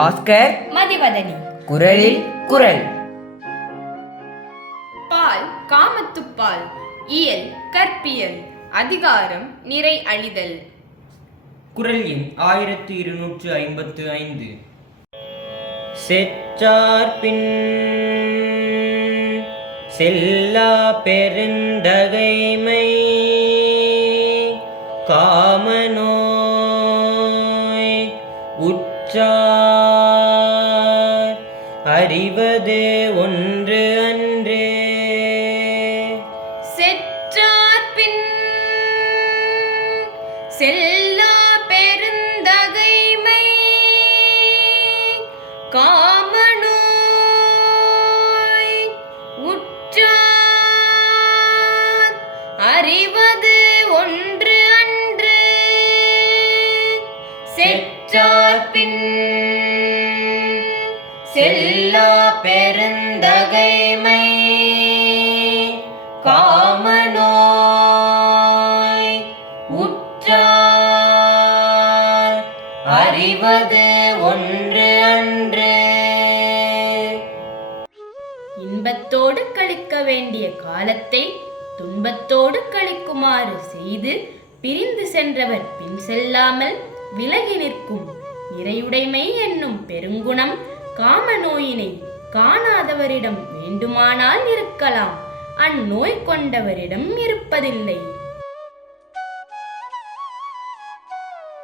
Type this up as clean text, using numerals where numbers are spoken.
பாஸ்கர் மதிவதனி. குரலில் குரல். பால் காமத்துப்பால். இயல் கற்பியல். அதிகாரம் நிறை அழிதல். குரல் எண் 1255. செற்றார்பின் செல்லா பெருந்தகைமை காமநோய் உற்றார் அறிவது ஒன்று அன்றே. செற்றார்பின் செல்லா பெருந்தகைமை காமநோய் உற்றார் அறிவது ஒன்று அன்று. செற்றார்பின் செல்லா பெருந்தகைமை காமநோய் உற்றார் அறிவது ஒன்று அன்று. இன்பத்தோடு கழிக்க வேண்டிய காலத்தை துன்பத்தோடு கழிக்குமாறு செய்து பிரிந்து சென்றவர் பின் செல்லாமல் விலகி நிற்கும் நிறையுடைமை என்னும் பெருங்குணம் காமநோயினை காணாதவரிடம் வேண்டுமானால் இருக்கலாம், அந்நோய் கொண்டவரிடம் இருப்பதில்லை.